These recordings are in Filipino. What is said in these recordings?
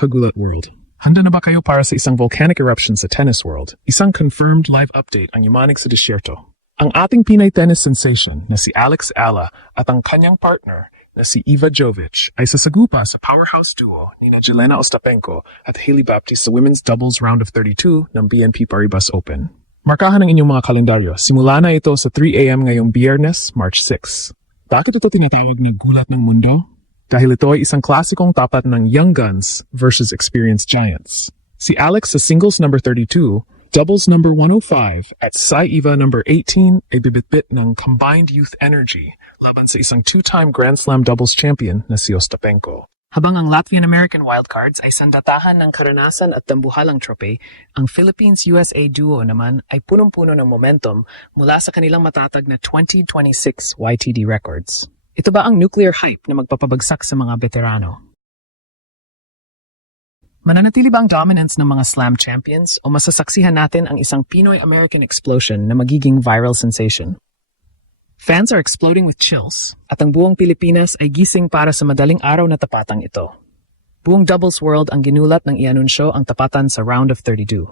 Kagulat World. Handa na ba kayo para sa isang volcanic eruption sa Tennis World? Isang confirmed live update ang Yamanig sa Desierto. Ang ating Pinay tennis sensation na si Alex Ala at ang kanyang partner na si Iva Jovic ay sasagupa sa powerhouse duo ni Jelena Ostapenko at Hailey Baptiste sa Women's Doubles Round of 32 ng BNP Paribas Open. Markahan ang inyong mga kalendaryo. Simula na ito sa 3 a.m. ngayong Biyernes, March 6. Bakit ito tinatawag na gulat ng mundo? Dahil ito ay isang klasikong tapat ng young guns versus experienced giants. Si Alex sa singles number 32, doubles number 105 at Eva number 18 ay bibitbit ng combined youth energy laban sa isang two-time Grand Slam doubles champion na si Ostapenko. Habang ang Latvian-American wildcards ay sandatahan ng karanasan at dambuhalang trope, ang Philippines-USA duo naman ay punong-puno ng momentum mula sa kanilang matatag na 2026 YTD records. Ito ba ang nuclear hype na magpapabagsak sa mga veterano? Mananatili ba ang dominance ng mga slam champions o masasaksihan natin ang isang Pinoy-American explosion na magiging viral sensation? Fans are exploding with chills at ang buong Pilipinas ay gising para sa madaling araw na tapatang ito. Buong doubles world ang ginulat ng ianunsyo ang tapatan sa round of 32.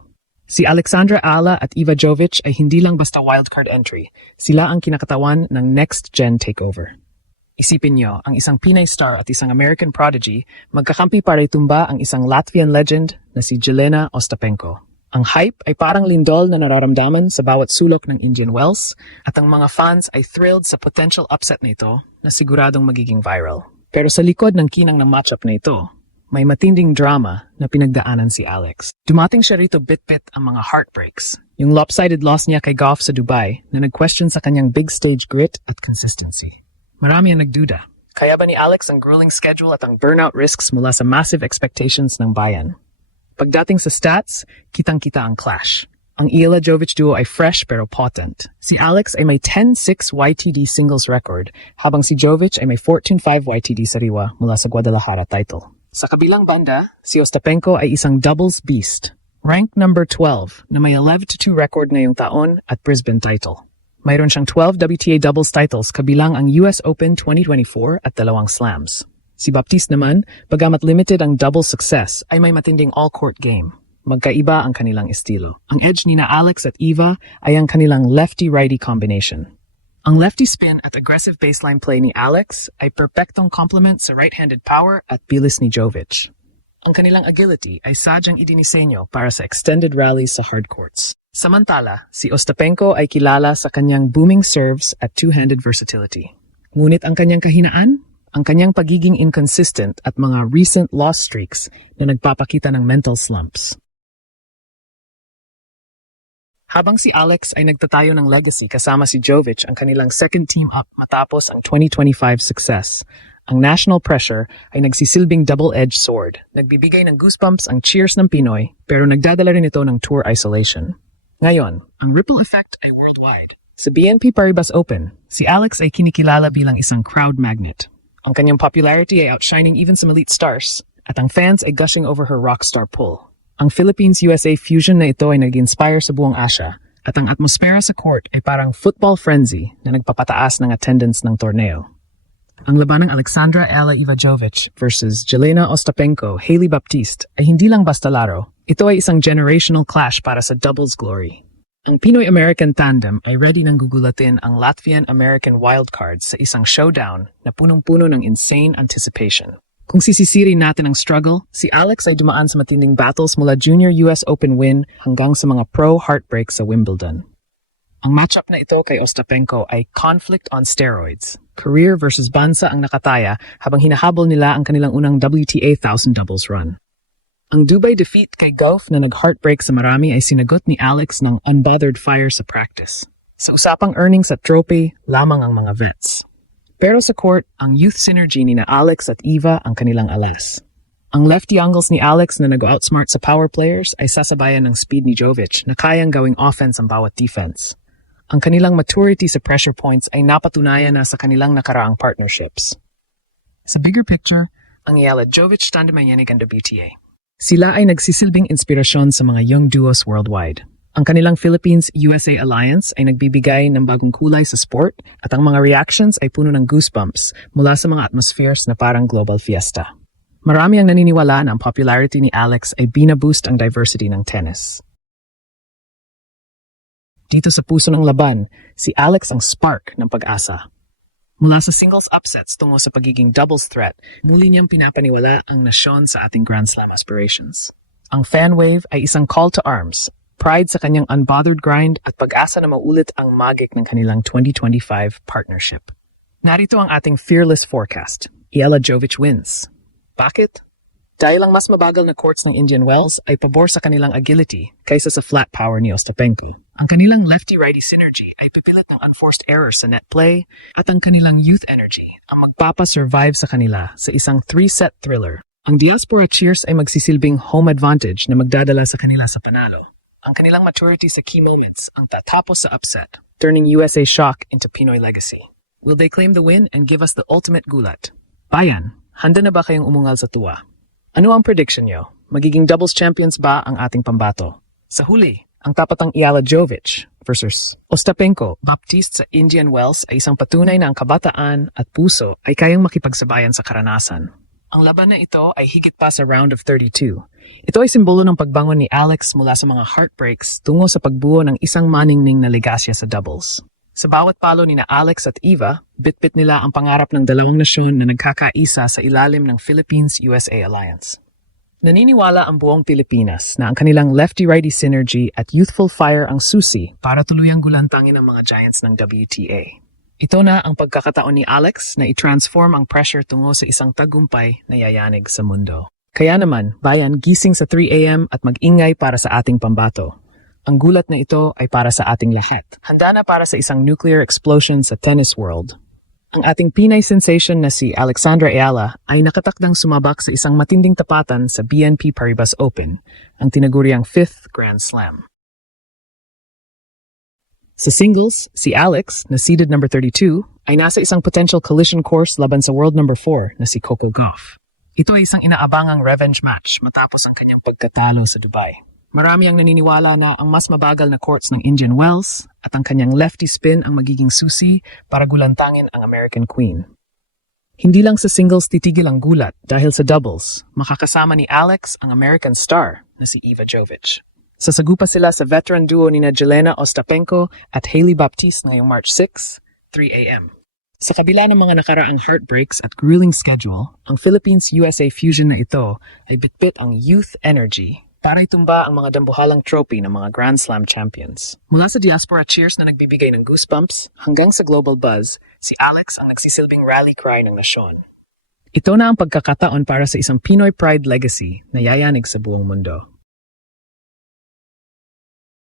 Si Alexandra Ala at Iva Jovic ay hindi lang basta wildcard entry, sila ang kinakatawan ng next-gen takeover. Isipin nyo, ang isang Pinay star at isang American prodigy, magkakampi para itumba ang isang Latvian legend na si Jelena Ostapenko. Ang hype ay parang lindol na nararamdaman sa bawat sulok ng Indian Wells at ang mga fans ay thrilled sa potential upset na ito na siguradong magiging viral. Pero sa likod ng kinang ng matchup na ito, may matinding drama na pinagdaanan si Alex. Dumating siya rito bit-bit ang mga heartbreaks. Yung lopsided loss niya kay Goff sa Dubai na nag-question sa kanyang big stage grit at consistency. Marami ang nagduda. Kaya ba ni Alex ang grueling schedule at ang burnout risks mula sa massive expectations ng bayan? Pagdating sa stats, kitang-kita ang clash. Ang Ila Jovic duo ay fresh pero potent. Si Alex ay may 10-6 YTD singles record, habang si Jovic ay may 14-5 YTD sariwa mula sa Guadalajara title. Sa kabilang banda, si Ostapenko ay isang doubles beast. Ranked number 12 na may 11-2 record ngayong taon at Brisbane title. Mayroon siyang 12 WTA doubles titles kabilang ang US Open 2024 at 2 slams. Si Baptiste naman, bagamat limited ang double success, ay may matinding all-court game. Magkaiba ang kanilang estilo. Ang edge ni na Alex at Eva ay ang kanilang lefty-righty combination. Ang lefty spin at aggressive baseline play ni Alex ay perpektong complement sa right-handed power at bilis ni Jovic. Ang kanilang agility ay sadyang idinisenyo para sa extended rallies sa hard courts. Samantala, si Ostapenko ay kilala sa kanyang booming serves at two-handed versatility. Ngunit ang kanyang kahinaan? Ang kanyang pagiging inconsistent at mga recent loss streaks na nagpapakita ng mental slumps. Habang si Alex ay nagtatayo ng legacy kasama si Jovic ang kanilang second team up matapos ang 2025 success, ang national pressure ay nagsisilbing double-edged sword. Nagbibigay ng goosebumps ang cheers ng Pinoy pero nagdadala rin ito ng tour isolation. Ngayon, ang ripple effect ay worldwide. Sa BNP Paribas Open, si Alex ay kinikilala bilang isang crowd magnet. Ang kanyang popularity ay outshining even some elite stars, at ang fans ay gushing over her rockstar pull. Ang Philippines-USA fusion na ito ay nag-inspire sa buong Asia, at ang atmosfera sa court ay parang football frenzy na nagpapataas ng attendance ng torneo. Ang labanang Alexandra Ella Ivajovic versus Jelena Ostapenko Hailey Baptiste ay hindi lang basta laro. Ito ay isang generational clash para sa doubles glory. Ang Pinoy-American tandem ay ready nang gugulatin ang Latvian-American wildcards sa isang showdown na punong-puno ng insane anticipation. Kung sisisirin natin ang struggle, si Alex ay dumaan sa matinding battles mula Junior US Open win hanggang sa mga pro heartbreak sa Wimbledon. Ang matchup na ito kay Ostapenko ay conflict on steroids. Career versus bansa ang nakataya habang hinahabol nila ang kanilang unang WTA 1000 doubles run. Ang Dubai defeat kay Goff na nag-heartbreak sa marami ay sinagot ni Alex ng unbothered fire sa practice. Sa usapang earnings at trophy, lamang ang mga vets. Pero sa court, ang youth synergy ni na Alex at Eva ang kanilang alas. Ang lefty angles ni Alex na nag-outsmart sa power players ay sasabayan ng speed ni Jovic na kayang gawing offense ang bawat defense. Ang kanilang maturity sa pressure points ay napatunayan na sa kanilang nakaraang partnerships. Sa bigger picture, ang Ila Jovic tandem ay yanig ang WTA. Sila ay nagsisilbing inspirasyon sa mga young duos worldwide. Ang kanilang Philippines-USA Alliance ay nagbibigay ng bagong kulay sa sport at ang mga reactions ay puno ng goosebumps mula sa mga atmospheres na parang global fiesta. Marami ang naniniwala na ang popularity ni Alex ay binaboost ang diversity ng tennis. Dito sa puso ng laban, si Alex ang spark ng pag-asa. Mula sa singles upsets tungo sa pagiging doubles threat, muli niyang pinapaniwala ang nasyon sa ating Grand Slam aspirations. Ang fan wave ay isang call to arms, pride sa kanyang unbothered grind at pag-asa na maulit ang magic ng kanilang 2025 partnership. Narito ang ating fearless forecast. Iela Jovic wins. Bakit? Dahil ang mas mabagal na courts ng Indian Wells ay pabor sa kanilang agility kaysa sa flat power ni Ostapenko. Ang kanilang lefty-righty synergy ay pipilit ng unforced errors sa net play at ang kanilang youth energy ang magpapasurvive sa kanila sa isang 3-set thriller. Ang Diaspora Cheers ay magsisilbing home advantage na magdadala sa kanila sa panalo. Ang kanilang maturity sa key moments ang tatapos sa upset, turning USA shock into Pinoy legacy. Will they claim the win and give us the ultimate gulat? Bayan, handa na ba kayong umungal sa tuwa? Ano ang prediction nyo? Magiging doubles champions ba ang ating pambato? Sa huli, ang tapatang Iela Jovic versus Ostapenko Baptiste sa Indian Wells ay isang patunay na ang kabataan at puso ay kayang makipagsabayan sa karanasan. Ang laban na ito ay higit pa sa round of 32. Ito ay simbolo ng pagbangon ni Alex mula sa mga heartbreaks tungo sa pagbuo ng isang maningning na legasya sa doubles. Sa bawat palo ni na Alex at Eva, bitbit nila ang pangarap ng dalawang nasyon na nagkakaisa sa ilalim ng Philippines-USA Alliance. Naniniwala ang buong Pilipinas na ang kanilang lefty-righty synergy at youthful fire ang susi para tuluyang gulantangin ang mga giants ng WTA. Ito na ang pagkakataon ni Alex na i-transform ang pressure tungo sa isang tagumpay na yayanig sa mundo. Kaya naman, bayan, gising sa 3 a.m. at mag-ingay para sa ating pambato. Ang gulat na ito ay para sa ating lahat. Handa na para sa isang nuclear explosion sa tennis world. Ang ating Pinay sensation na si Alexandra Ayala ay nakatakdang sumabak sa isang matinding tapatan sa BNP Paribas Open, ang tinaguriang 5th Grand Slam. Sa singles, si Alex, na seeded number 32, ay nasa isang potential collision course laban sa world number 4 na si Coco Gauff. Ito ay isang inaabangang revenge match matapos ang kanyang pagkatalo sa Dubai. Marami ang naniniwala na ang mas mabagal na courts ng Indian Wells at ang kanyang lefty spin ang magiging susi para gulantangin ang American Queen. Hindi lang sa singles titigil ang gulat dahil sa doubles, makakasama ni Alex ang American star na si Eva Jovic. Sasagupa sila sa veteran duo ni Jelena Ostapenko at Hailey Baptiste ngayong March 6, 3 a.m. Sa kabila ng mga nakaraang heartbreaks at grueling schedule, ang Philippines-USA fusion na ito ay bitbit ang youth energy para itumba ang mga dambuhalang trophy ng mga Grand Slam champions. Mula sa Diaspora Cheers na nagbibigay ng goosebumps hanggang sa global buzz, si Alex ang nagsisilbing rally cry ng nasyon. Ito na ang pagkakataon para sa isang Pinoy pride legacy na yayanig sa buong mundo.